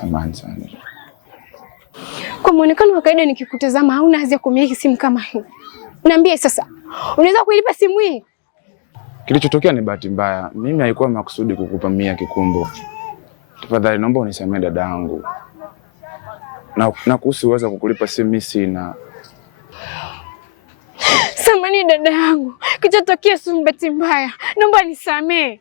Samahani sana. Kwa muonekano wa kawaida nikikutazama hauna haja ya kumiliki simu kama hii. Niambie sasa, unaweza kuilipa simu hii? Kilichotokea ni bahati mbaya. Mimi haikuwa makusudi kukupa mia kikumbo. Tafadhali naomba unisamehe dada yangu. Na kuhusu uweza kukulipa simu mimi sina. Samahani dada yangu. Kilichotokea si bahati mbaya. Naomba nisamehe.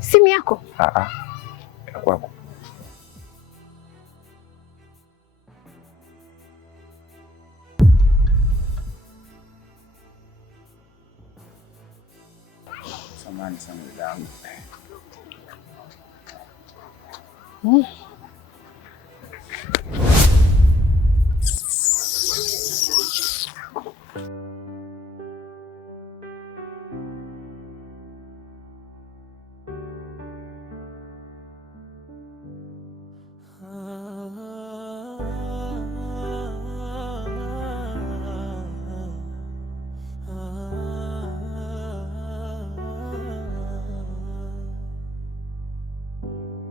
Simu yako? Ya kwako. Samahani sana dadangu.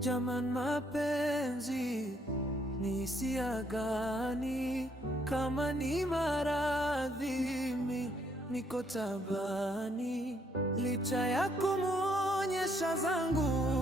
Jaman, mapenzi ni hisia gani? Kama ni maradhi niko tabani, licha ya kumuonyesha zangu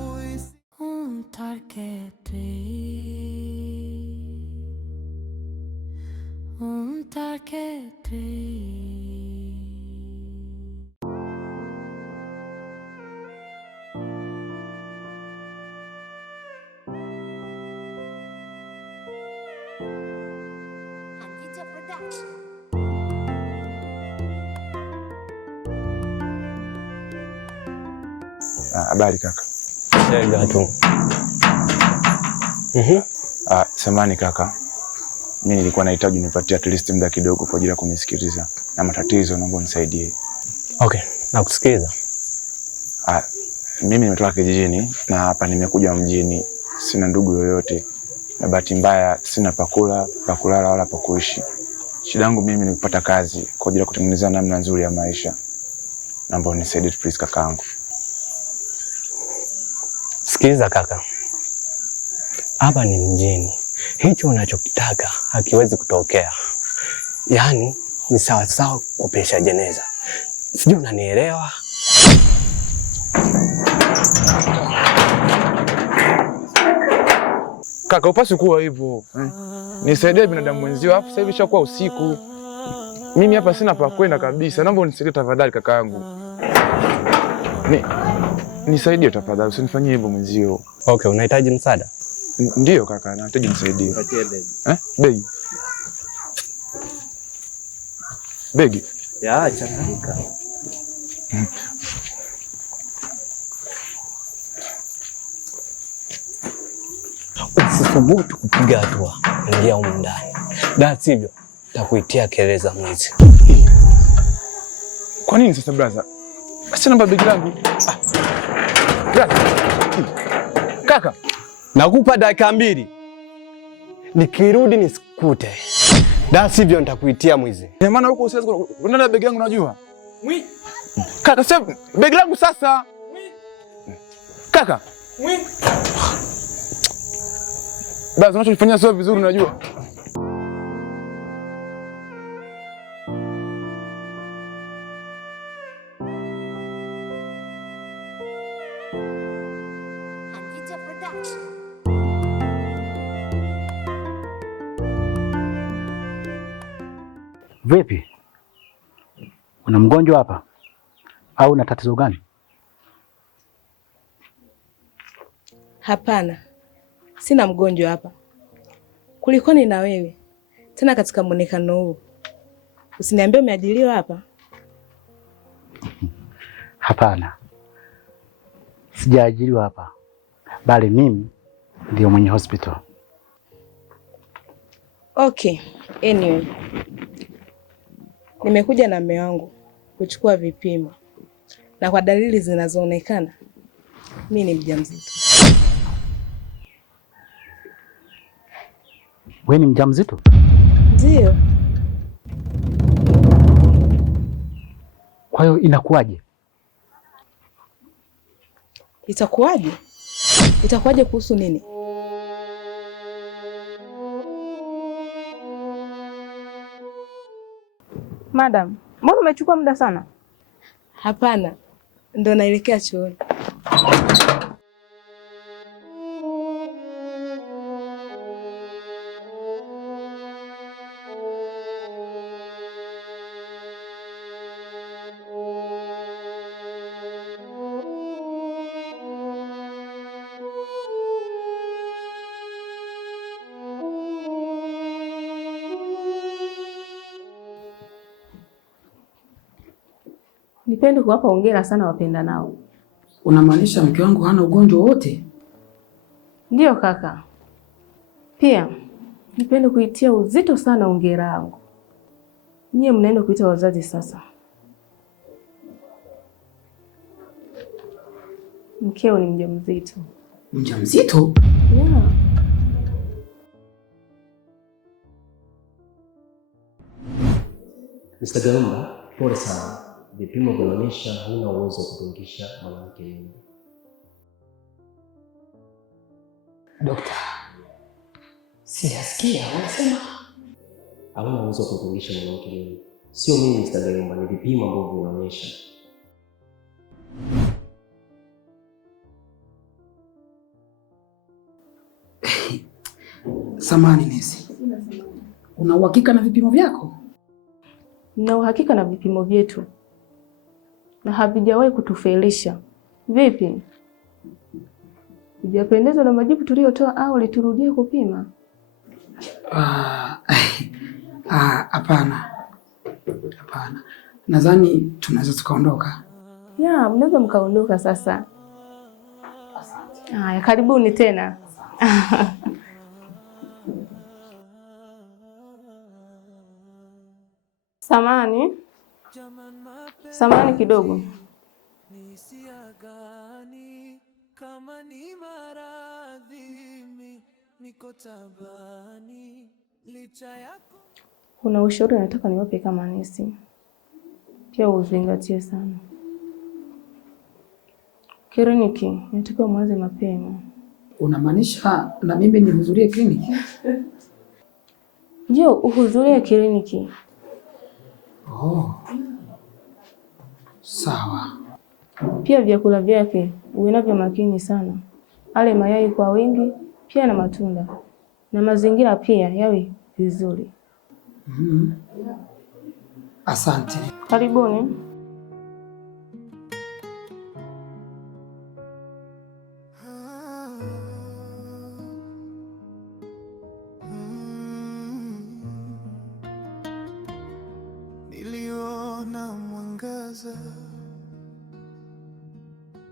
Habari kaka. Tu. Samahani kaka. Mimi nilikuwa nahitaji unipatie at least muda kidogo kwa ajili ya kunisikiliza. Na matatizo naomba unisaidie. Okay, nakusikiliza. Mimi nimetoka kijijini na hapa nimekuja mjini. Sina ndugu yoyote. Na bahati mbaya sina pakula, pakulala wala pakuishi. Shida yangu mimi ni kupata kazi kwa ajili ya kutengeneza namna nzuri ya maisha. Naomba unisaidie please kakaangu. Sikiliza kaka. Hapa ni mjini. Hicho unachokitaka hakiwezi kutokea. Yaani ni sawa sawa kupesha jeneza. Sijui unanielewa? Kaka upasi kuwa hivyo. Nisaidie binadamu mwenzio, hapo sasa hivi ishakuwa usiku. Mimi hapa sina pa kwenda kabisa. Naomba unisaidie tafadhali kakaangu. Nisaidie tafadhali, usinifanyie hivyo mwenzio. Okay, unahitaji msaada? Ndio kaka, nahitaji nisaidie. Nipatie begi. Begi. Begi. Ya, changamka. Usisubutu kupiga hatua, ingia humu ndani. La sivyo, takuitia kelele za mwizi. Kwa nini sasa brother? Basi namba begi langu. Kaka, nakupa dakika 2. Nikirudi nisikute. La sivyo nitakuitia mwizi. Ina maana huko usiwezi kwenda begi langu unajua? Mwi. Kaka, sasa begi langu sasa. Mwi. Kaka. Mwi. Basi unachofanyia sio vizuri unajua. Vipi? Una mgonjwa hapa? Au una tatizo gani? Hapana. Sina mgonjwa hapa. Kulikoni na wewe? Tena katika muonekano huu. Usiniambie umeajiliwa hapa? Hapana. Sijaajiriwa hapa. Bali mimi ndio mwenye hospital. Okay. Anyway. Nimekuja na mume wangu kuchukua vipimo. Na kwa dalili zinazoonekana mimi ni mjamzito. Wewe ni mjamzito? Ndio. Kwa hiyo inakuwaje? Itakuwaje? Itakuwaje kuhusu nini? Madam, mbona umechukua muda sana? Hapana, ndo naelekea chooni. Nipende kuwapa hongera sana wapenda nao. Unamaanisha mke wangu hana ugonjwa wote? Ndiyo kaka. Pia nipende kuitia uzito sana hongera yangu. Nyie mnaenda kuita wazazi sasa. Mkeo ni mjamzito. Mjamzito? Yeah. Mr. Galumba, pole sana. Vipimo vinaonyesha huna uwezo wa kutungisha mwanamke mimba. Dokta, sijasikia wanasema Hauna uwezo wa kutungisha mwanamke mimba. Sio mimi Mr. Galumba, ni vipimo ambavyo vinaonyesha. Samahani nesi. Una uhakika na vipimo vyako? Na uhakika na vipimo vyetu. Na havijawahi kutufelisha. Vipi? Hujapendezwa na majibu tuliyotoa au liturudie kupima? Hapana. Hapana. Nadhani tunaweza tukaondoka. Ya, mnaweza mkaondoka sasa. Haya, karibuni tena. Samani kidogo. Kama ni maradhi niko tabani licha yako. Kuna ushauri nataka niwape kama nesi. Pia uzingatie sana. Kliniki inatakiwa mwanze mapema. Unamaanisha na mimi nihudhurie kliniki? Ndio, uhudhurie kliniki. Oh. Sawa. Pia vyakula vyake uwe navyo makini sana. Ale mayai kwa wingi, pia na matunda. Na mazingira pia yawe vizuri. Asante. Karibuni. Niliona mwangaza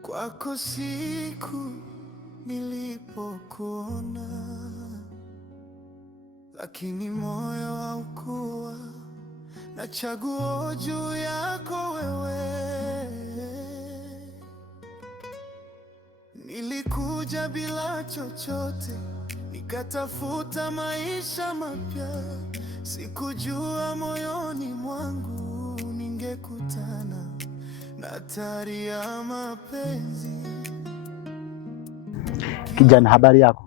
kwako siku nilipokuona, lakini moyo haukuwa na chaguo juu yako wewe. Nilikuja bila chochote, nikatafuta maisha mapya. Sikujua moyoni mwangu ningekutana na hatari ya mapenzi. Kijana, habari yako?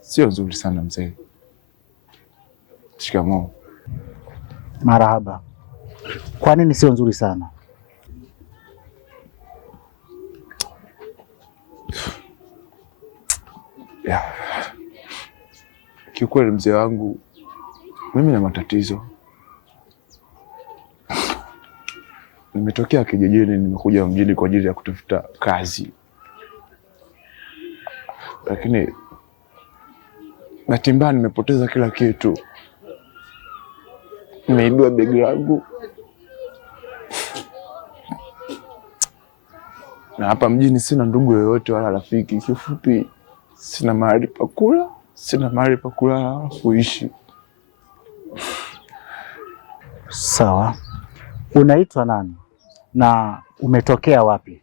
Sio nzuri sana mzee. Shikamoo. Marahaba. Kwa nini sio nzuri sana? Kiukweli mzee wangu, mimi na matatizo. Nimetokea kijijini, nimekuja mjini kwa ajili ya kutafuta kazi. Lakini bahati mbaya nimepoteza kila kitu. Nimeibiwa begi langu. Na hapa mjini sina ndugu yoyote wala rafiki. Kifupi, sina mahali pa kula, sina mahali pa kulala wala kuishi. Sawa. Unaitwa nani? Na umetokea wapi?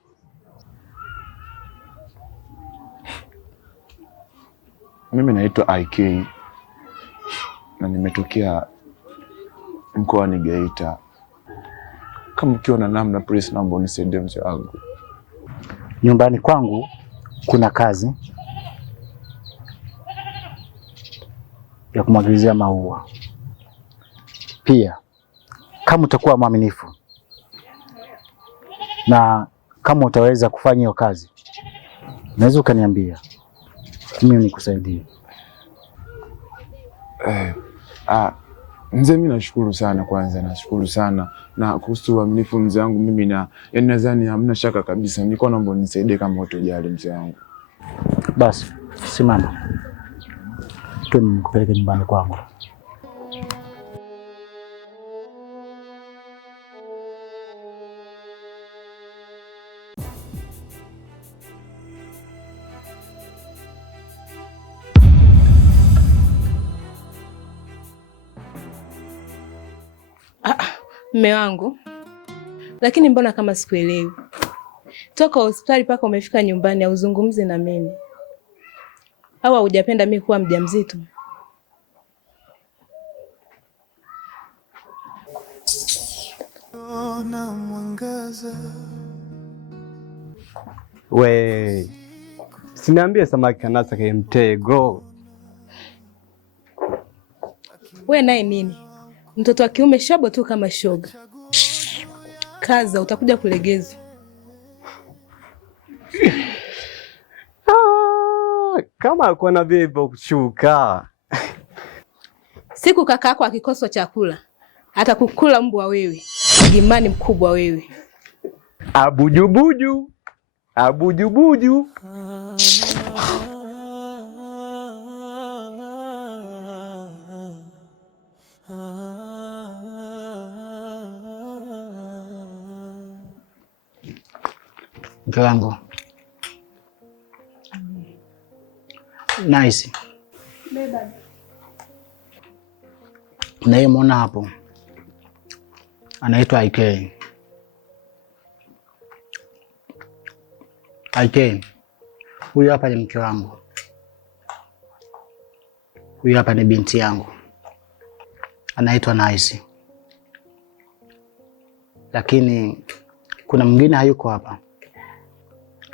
Mimi naitwa IK na nimetokea mkoani Geita. Kama ukiwa na namna please, naomba unisaidie mzee wangu. Nyumbani kwangu kuna kazi ya kumwagilizia maua. Pia kama utakuwa mwaminifu na kama utaweza kufanya hiyo kazi, unaweza ukaniambia mimi nikusaidie. Mzee, mimi nashukuru sana, kwanza nashukuru sana, na kuhusu uaminifu mzee wangu mimi yaani nadhani hamna shaka kabisa. Nilikuwa naomba unisaidie kama utojali mzee wangu. Basi simama, twende nikupeleke nyumbani kwangu. Mme wangu, lakini mbona kama sikuelewi? Toka hospitali paka umefika nyumbani hauzungumzi na mimi, au hujapenda mimi kuwa mjamzito? We, siniambie samaki kanasa ke mtego. We naye nini? Mtoto wa kiume shobo tu kama shoga. Kaza utakuja kulegezwa. Kama alikuwa na bebe kushuka. Siku kaka yako akikosa chakula, atakukula mbwa wewe. Jimani mkubwa wewe. Abujubuju. Abujubuju. Mke wangu. Nice. Beba. Unayemwona hapo anaitwa IK. IK. Huyu hapa ni mke wangu. Huyu hapa ni binti yangu. Anaitwa Nice. Lakini kuna mwingine hayuko hapa.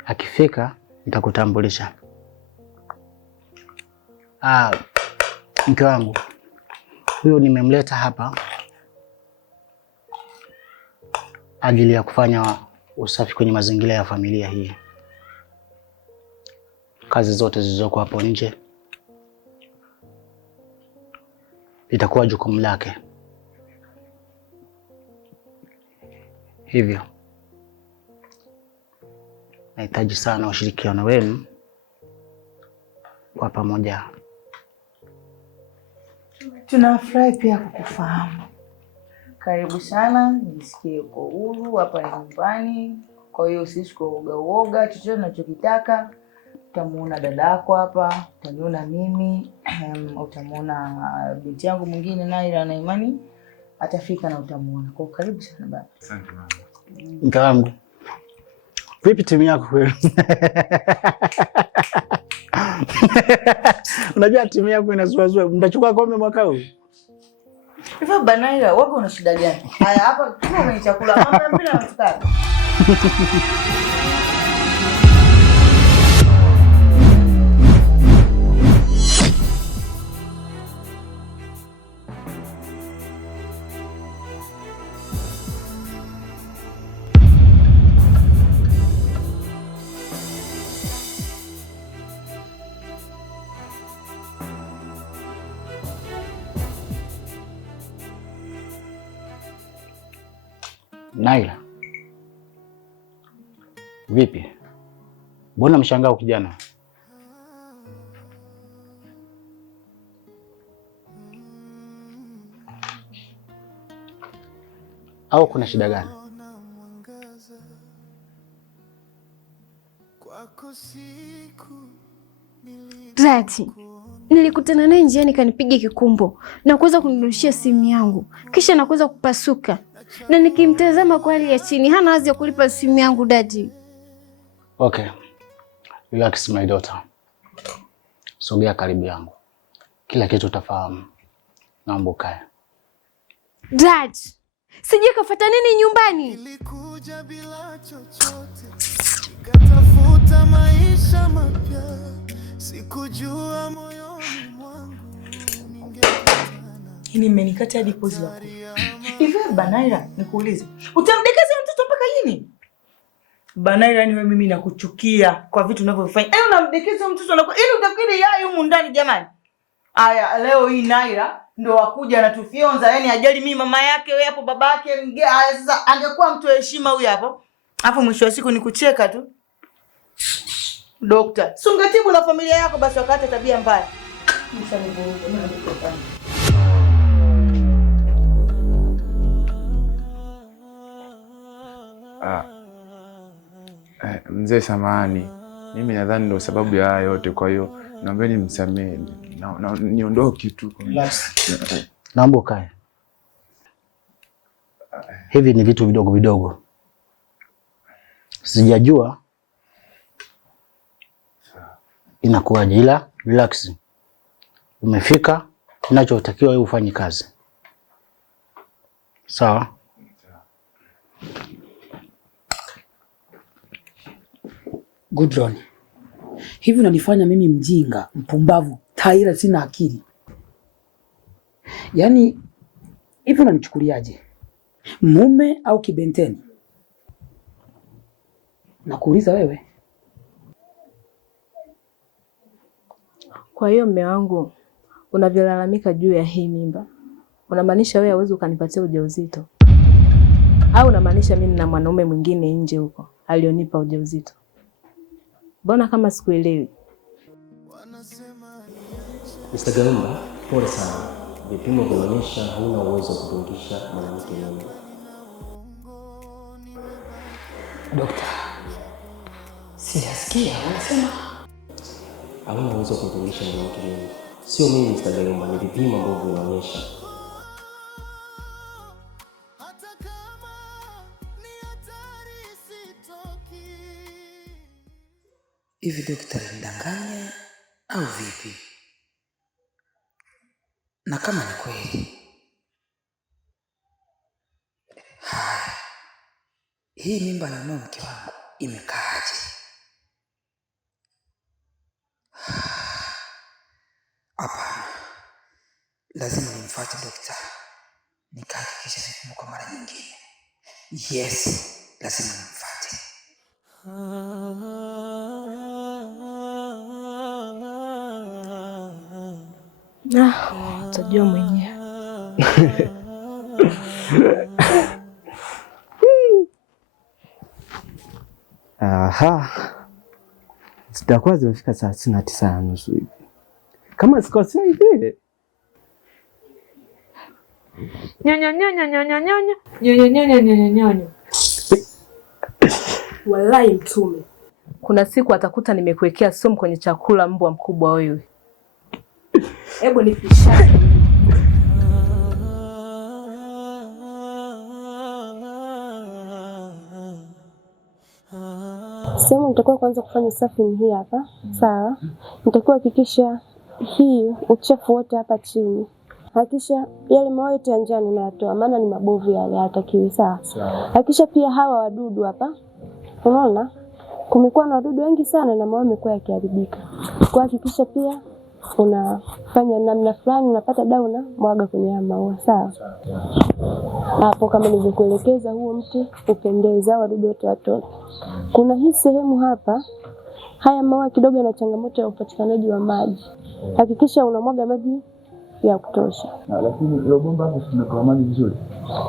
Akifika nitakutambulisha. Mke wangu. Huyu nimemleta hapa ajili ya kufanya usafi kwenye mazingira ya familia hii. Kazi zote zilizoko hapo nje itakuwa jukumu lake. Hivyo nahitaji sana ushirikiano wenu kwa pamoja. Tunafurahi pia kukufahamu. Karibu sana, jisikie uko huru, hapa ni nyumbani. Kwa hiyo sisi kwa uoga chochote unachokitaka. Utamuona dada yako hapa, utaniona mimi, utamuona binti yangu mwingine naye ana imani atafika na utamuona. Kwa karibu sana baba. Asante mama. Mke wangu. Vipi timu yako kweli? Unajua timu yako inazuazua. Mtachukua kombe mwaka huu? Hivyo Banaila, wewe una shida gani? Haya hapa kama umechakula mambo ya mpira unataka. Naila. Vipi? Mbona mshangao kijana? Au kuna shida gani? Rati, nilikutana naye njiani kanipiga kikumbo na kuweza kunirushia simu yangu. Kisha nakuweza kupasuka. Na nikimtazama kwa hali ya chini, hana hazi ya kulipa simu yangu dadi. Okay. Relax my daughter. Sogea karibu yangu. Kila kitu utafahamu. naomba ukae. Dad, sijui kafuata nini nyumbani. Nilikuja bila chochote, nikatafuta maisha mapya, sikujua moyoni mwangu ningekutana. Hili mmenikata hadi pozi lako. Hivi Banaira, nikuulize, utamdekeza mtoto mpaka lini? Banaira, ni wewe, mimi nakuchukia kwa vitu unavyofanya. Unamdekeza mtoto na utafikiri yai humu ndani jamani. Aya, leo hii Naira ndo wakuja anatufyonza, yani ajali mimi mama yake, wewe hapo baba yake. Sasa angekuwa mtu heshima huyu hapo. Alafu mwisho wa siku ni kucheka tu. Dokta, si ungetibu na familia yako basi wakati tabia mbaya. Mzee samahani, mimi nadhani ndio sababu ya haya yote, kwa hiyo naombeni msamehe. Niondoke tu. Naomba ukae. Hivi ni vitu vidogo vidogo. Sijajua inakuwaje, ila relax. Umefika, kinachotakiwa wewe ufanye kazi. Sawa? Goodron, hivi unanifanya mimi mjinga, mpumbavu, taira, sina akili. Yaani hivi unanichukuliaje? Mume au kibenteni? Nakuuliza wewe. Kwa hiyo mume wangu, unavyolalamika juu ya hii mimba, unamaanisha wewe hauwezi ukanipatia ujauzito? Au unamaanisha mimi na mwanaume mwingine nje huko alionipa ujauzito? Mbona kama sikuelewi? Mr. Gaumba, pole sana. Vipimo vinaonyesha hauna uwezo wa kudungisha mwanamke mimba. Dokta, sijasikia unasema hauna uwezo wa kudungisha mwanamke mimba. Sio mimi Mr. Gaumba, ni vipimo ambavyo vinaonyesha. hivi dokta, ndanganya au vipi? Na kama ni kweli, hii mimba na mke wangu imekaaje? Hapana, lazima nimfuate dokta nikahakikisha vipimo kwa mara nyingine. Yes, lazima nimfuate. Utajua mwenyewe. Aha. Zitakuwa zimefika saa 9:30 hivi. Kama sikosei vile. Nyanya. Wallahi mtume, kuna siku atakuta nimekuwekea sumu kwenye chakula, mbwa mkubwa wewe. Hebu nipisha. Sehemu nitakuwa kwanza kufanya usafi ni hii hapa. Sawa? Nitakuwa hakikisha hii uchafu wote hapa chini. Hakikisha yale mawe yote ya njano nayatoa, maana ni mabovu yale, hatakiwi. Sawa? Hakikisha pia hawa wadudu hapa. Unaona? Kumekuwa na wadudu wengi sana na mawe yamekuwa yakiharibika. Kwa hakikisha pia unafanya namna fulani, unapata dawa na mwaga kwenye maua. Sawa? Hapo kama nilivyokuelekeza, huo mti upendeza, wadudu wote watoke. Kuna hii sehemu hapa, haya maua kidogo yana changamoto ya upatikanaji wa maji. Hakikisha unamwaga maji ya kutosha. Lakini ile bomba hapo tunatoa maji vizuri.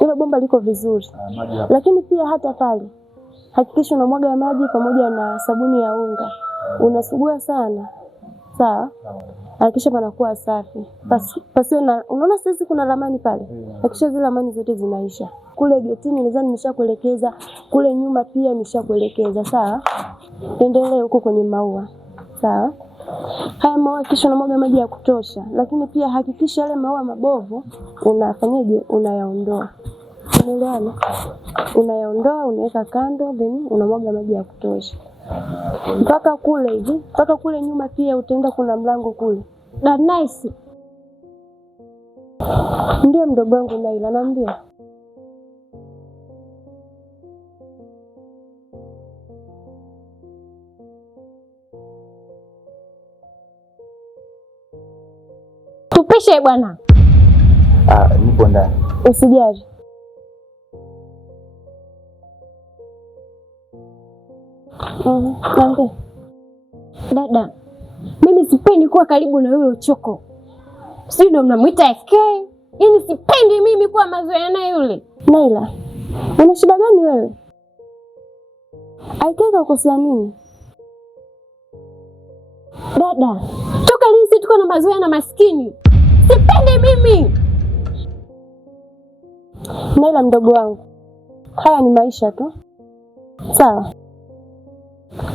Ile bomba liko vizuri. Lakini pia hata pale hakikisha unamwaga maji pamoja na sabuni ya unga. Unasugua sana. Sawa? Hakikisha panakuwa safi. Pasiwe na, unaona sasa kuna ramani pale. Hakikisha zile ramani zote zinaisha. Kule getini nadhani nimeshakuelekeza, kule nyuma pia nimeshakuelekeza. Sawa? Endelee huko kwenye maua. Sawa? Haya maua kisha unamwaga maji ya kutosha, lakini pia hakikisha yale maua mabovu unafanyaje, unayaondoa. Unaelewana? Unayaondoa, unaweka kando, then unamwaga maji ya kutosha. Mpaka kule hivi, mpaka kule nyuma pia utaenda, kuna mlango kule. That nice. Ndio mdogo wangu Naila, naambia. Tupishe bwana. Nipo ndani. Usijali. Naambia. Dada, mimi sipendi kuwa karibu na yule uchoko. Sijui ndo mnamuita FK. Yaani sipendi mimi kuwa mazoea na yule. Naila, una shida gani wewe? Aikeka ukosea nini? Dada, toka lini sisi tuko na mazoea na maskini? Sipendi mimi. Naila mdogo wangu, haya ni maisha tu. Sawa?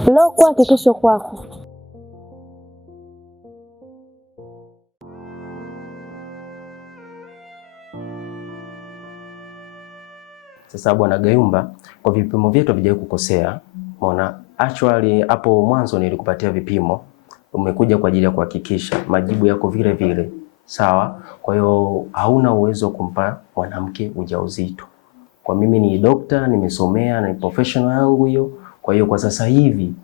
Leo kwake, kesho kwako. Sasa bwana Gayumba, kwa vipimo vyetu havijawahi kukosea. Umeona? Actually hapo mwanzo nilikupatia vipimo. Umekuja kwa ajili ya kuhakikisha majibu yako vile vile. Sawa? Kwa hiyo hauna uwezo kumpa mwanamke ujauzito. Kwa mimi ni doctor, nimesomea na ni professional yangu hiyo. Kwa hiyo kwa sasa hivi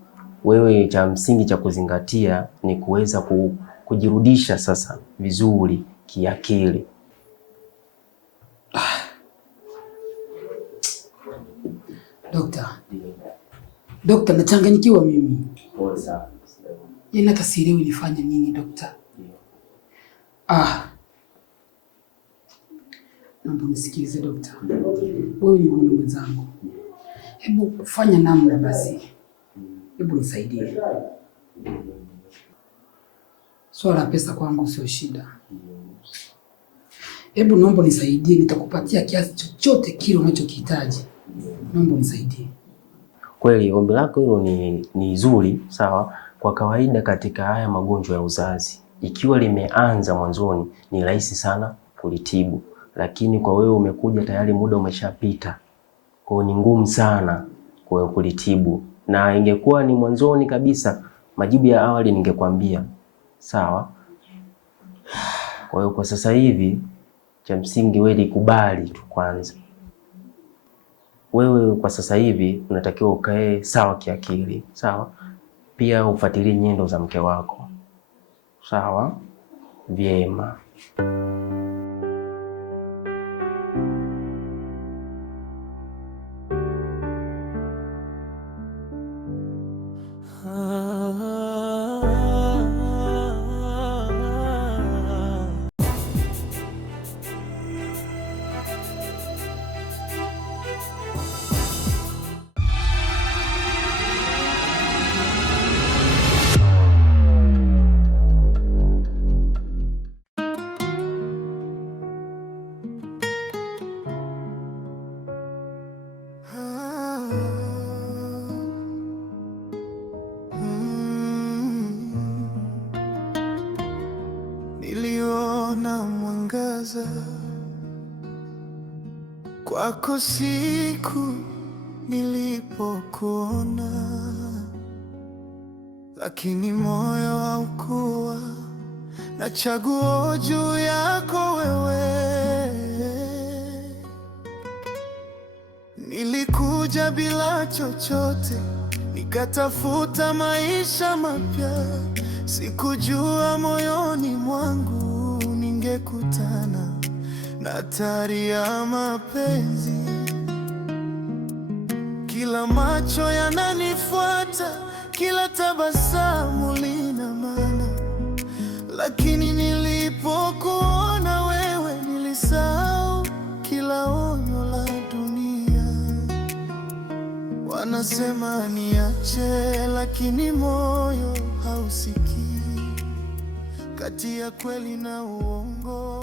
wewe cha msingi cha kuzingatia ni kuweza kujirudisha sasa vizuri kiakili. Dokta, nachanganyikiwa mimi. Yaani hata sielewi nifanye nini dokta. Naomba unisikilize dokta. Wewe ni mwanaume mwenzangu. Hebu fanya namna basi. Hebu nisaidie. Swala la pesa kwangu sio shida. Hebu naomba nisaidie, nitakupatia kiasi chochote kile unachokihitaji. Naomba nisaidie. Kweli ombi lako hilo ni zuri, sawa. Kwa kawaida katika haya magonjwa ya uzazi, ikiwa limeanza mwanzoni ni rahisi sana kulitibu, lakini kwa wewe umekuja tayari muda umeshapita, kwa hiyo ni ngumu sana kwa kulitibu. Na ingekuwa ni mwanzoni kabisa, majibu ya awali ningekwambia, sawa. Kwa hiyo kwa sasa hivi cha msingi wewe likubali tu kwanza. Wewe kwa sasa hivi unatakiwa ukae sawa kiakili, sawa? Pia ufuatilie nyendo za mke wako. Sawa? Vyema. Niliona mwangaza kwako siku nilipokuona, lakini moyo haukuwa na chaguo juu yako wewe. Nilikuja bila chochote, nikatafuta maisha mapya. Sikujua moyoni mwangu ningekutana na hatari ya mapenzi. Kila macho yananifuata, kila tabasamu lina maana, lakini nilipokuona wewe nilisahau kila onyo la dunia. Wanasema niache, lakini moyo hausikii. Kati ya kweli na uongo